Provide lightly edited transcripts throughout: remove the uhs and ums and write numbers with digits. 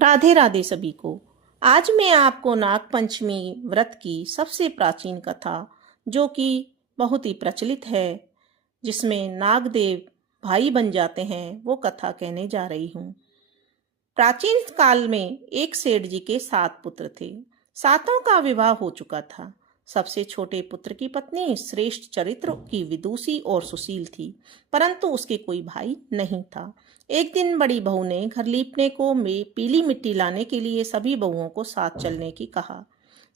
राधे राधे सभी को। आज मैं आपको नाग पंचमी व्रत की सबसे प्राचीन कथा, जो कि बहुत ही प्रचलित है, जिसमें नागदेव भाई बन जाते हैं, वो कथा कहने जा रही हूँ। प्राचीन काल में एक सेठ जी के 7 पुत्र थे। सातों का विवाह हो चुका था। सबसे छोटे पुत्र की पत्नी श्रेष्ठ चरित्र की विदुषी और सुशील थी, परंतु उसके कोई भाई नहीं था। एक दिन बड़ी बहू ने घर लीपने को में पीली मिट्टी लाने के लिए सभी बहुओं को साथ चलने की कहा।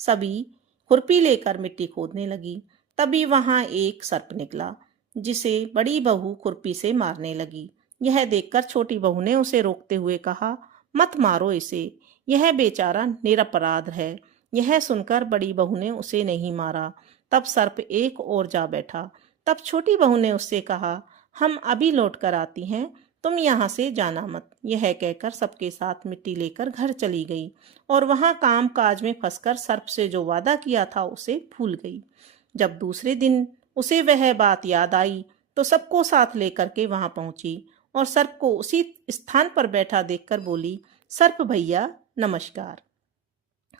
सभी खुरपी लेकर मिट्टी खोदने लगी। तभी वहां एक सर्प निकला, जिसे बड़ी बहू खुरपी से मारने लगी। यह देखकर छोटी बहू ने उसे रोकते हुए कहा, मत मारो इसे, यह बेचारा निरपराध है। यह सुनकर बड़ी बहू ने उसे नहीं मारा। तब सर्प एक ओर जा बैठा। तब छोटी बहू ने उससे कहा, हम अभी लौट कर आती हैं, तुम यहाँ से जाना मत। यह कहकर सबके साथ मिट्टी लेकर घर चली गई और वहां काम काज में फंसकर सर्प से जो वादा किया था उसे भूल गई। जब दूसरे दिन उसे वह बात याद आई तो सबको साथ लेकर के वहां पहुंची और सर्प को उसी स्थान पर बैठा देखकर बोली, सर्प भैया नमस्कार।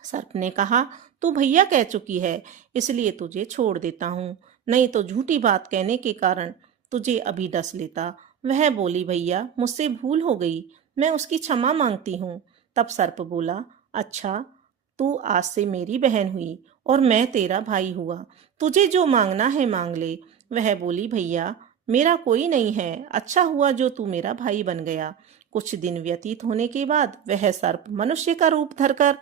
सर्प ने कहा, तू भैया कह चुकी है, इसलिए तुझे छोड़ देता हूँ, नहीं तो झूठी बात कहने के कारण तुझे अभी डस लेता। वह बोली, भैया मुझसे भूल हो गई, मैं उसकी क्षमा मांगती हूँ। तब सर्प बोला, अच्छा, तू आज से मेरी बहन हुई और मैं तेरा भाई हुआ, तुझे जो मांगना है मांग ले। वह बोली, भैया मेरा कोई नहीं है, अच्छा हुआ जो तू मेरा भाई बन गया। कुछ दिन व्यतीत होने के बाद वह सर्प मनुष्य का रूप धरकर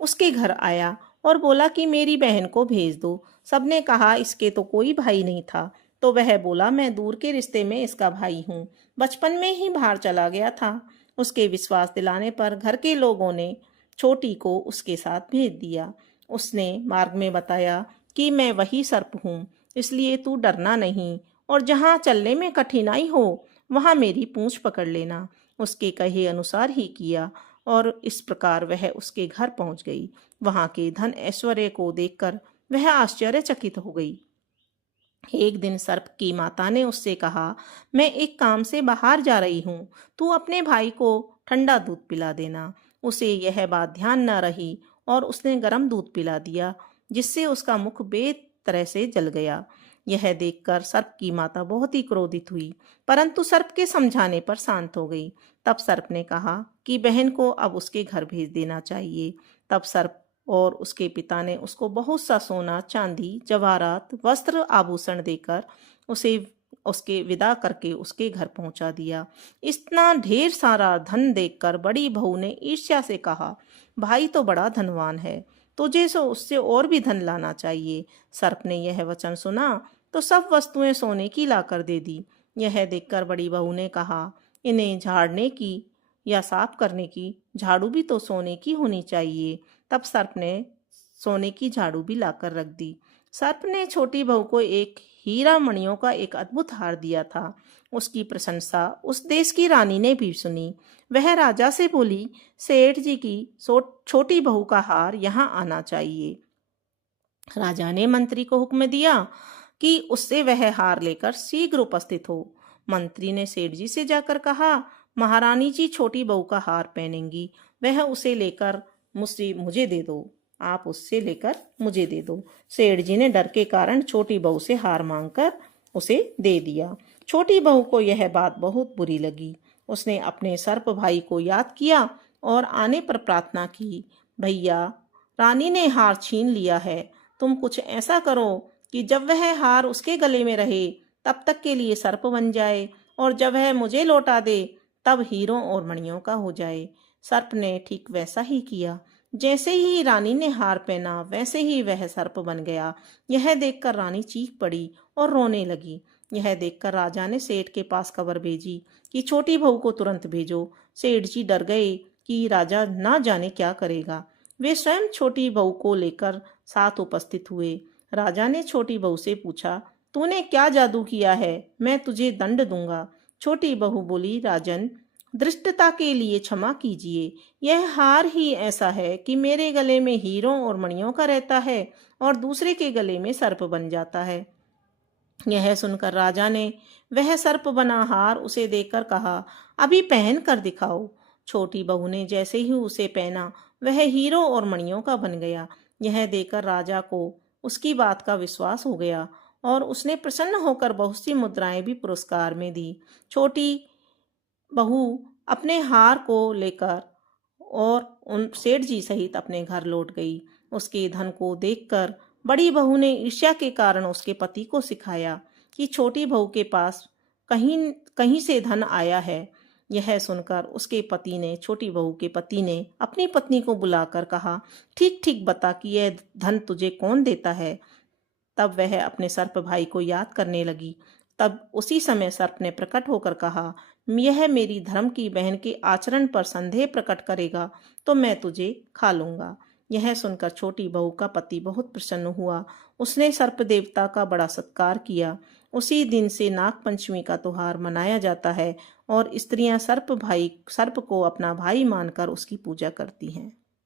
उसके घर आया और बोला कि मेरी बहन को भेज दो। सबने कहा, इसके तो कोई भाई नहीं था। तो वह बोला, मैं दूर के रिश्ते में इसका भाई हूँ, बचपन में ही बाहर चला गया था। उसके विश्वास दिलाने पर घर के लोगों ने छोटी को उसके साथ भेज दिया। उसने मार्ग में बताया कि मैं वही सर्प हूँ, इसलिए तू डरना नहीं, और जहाँ चलने में कठिनाई हो वहाँ मेरी पूंछ पकड़ लेना। उसके कहे अनुसार ही किया और इस प्रकार वह उसके घर पहुंच गई। वहां के धन ऐश्वर्य को देखकर वह आश्चर्यचकित हो गई। एक दिन सर्प की माता ने उससे कहा, मैं एक काम से बाहर जा रही हूँ, तू अपने भाई को ठंडा दूध पिला देना। उसे यह बात ध्यान न रही और उसने गर्म दूध पिला दिया, जिससे उसका मुख बेतरह से जल गया। यह देखकर सर्प की माता बहुत ही क्रोधित हुई, परंतु सर्प के समझाने पर शांत हो गई। तब सर्प ने कहा कि बहन को अब उसके घर भेज देना चाहिए। तब सर्प और उसके पिता ने उसको बहुत सा सोना, चांदी, जवाहरात, वस्त्र, आभूषण देकर उसे उसके विदा करके उसके घर पहुंचा दिया। इतना ढेर सारा धन देखकर बड़ी बहू ने ईर्ष्या से कहा, भाई तो बड़ा धनवान है, तुझे सो उससे और भी धन लाना चाहिए। सर्प ने यह वचन सुना तो सब वस्तुएं सोने की लाकर दे दी। यह देखकर बड़ी बहू ने कहा, इन्हें झाड़ने की या साफ करने की झाड़ू भी तो सोने की होनी चाहिए। तब सर्प ने सोने की झाड़ू भी लाकर रख दी। सर्प ने छोटी बहू को एक हीरा मणियों का एक अद्भुत हार दिया था। उसकी प्रशंसा उस देश की रानी ने भी सुनी। वह राजा से बोली, सेठ जी की छोटी बहू का हार यहाँ आना चाहिए। राजा ने मंत्री को हुक्म दिया कि उससे वह हार लेकर शीघ्र उपस्थित हो। मंत्री ने सेठ जी से जाकर कहा, महारानी जी छोटी बहू का हार पहनेंगी, वह उसे लेकर मुझे दे दो, आप उससे लेकर मुझे दे दो। सेठ जी ने डर के कारण छोटी बहू से हार मांगकर उसे दे दिया। छोटी बहू को यह बात बहुत बुरी लगी। उसने अपने सर्प भाई को याद किया और आने पर प्रार्थना की, भैया रानी ने हार छीन लिया है, तुम कुछ ऐसा करो कि जब वह हार उसके गले में रहे तब तक के लिए सर्प बन जाए, और जब वह मुझे लौटा दे तब हीरों और मणियों का हो जाए। सर्प ने ठीक वैसा ही किया। जैसे ही रानी ने हार पहना वैसे ही वह सर्प बन गया। यह देखकर रानी चीख पड़ी और रोने लगी। यह देखकर राजा ने सेठ के पास खबर भेजी कि छोटी बहू को तुरंत भेजो। सेठ जी डर गए कि राजा ना जाने क्या करेगा। वे स्वयं छोटी बहू को लेकर साथ उपस्थित हुए। राजा ने छोटी बहू से पूछा, तूने क्या जादू किया है, मैं तुझे दंड दूंगा। छोटी बहू बोली, राजन धृष्टता के लिए क्षमा कीजिए, यह हार ही ऐसा है कि मेरे गले में हीरों और मणियों का रहता है और दूसरे के गले में सर्प बन जाता है। यह सुनकर राजा ने वह सर्प बना हार उसे देकर कहा, अभी पहन कर दिखाओ। छोटी बहू ने जैसे ही उसे पहना वह हीरो और मणियों का बन गया। यह देखकर राजा को उसकी बात का विश्वास हो गया और उसने प्रसन्न होकर बहुत सी मुद्राएं भी पुरस्कार में दी। छोटी बहू अपने हार को लेकर और उन सेठ जी सहित अपने घर लौट गई। उसके धन को देखकर बड़ी बहू ने ईर्ष्या के कारण उसके पति को सिखाया कि छोटी बहू के पास कहीं कहीं से धन आया है। यह सुनकर उसके पति ने छोटी बहू के पति ने अपनी पत्नी को बुलाकर कहा, ठीक ठीक बता कि यह धन तुझे कौन देता है। तब वह अपने सर्प भाई को याद करने लगी। तब उसी समय सर्प ने प्रकट होकर कहा, यह मेरी धर्म की बहन के आचरण पर संदेह प्रकट करेगा तो मैं तुझे खा लूंगा। यह सुनकर छोटी बहू का पति बहुत प्रसन्न हुआ। उसने सर्प देवता का बड़ा सत्कार किया। उसी दिन से नाग पंचमी का त्योहार मनाया जाता है और स्त्रियां सर्प को अपना भाई मानकर उसकी पूजा करती हैं।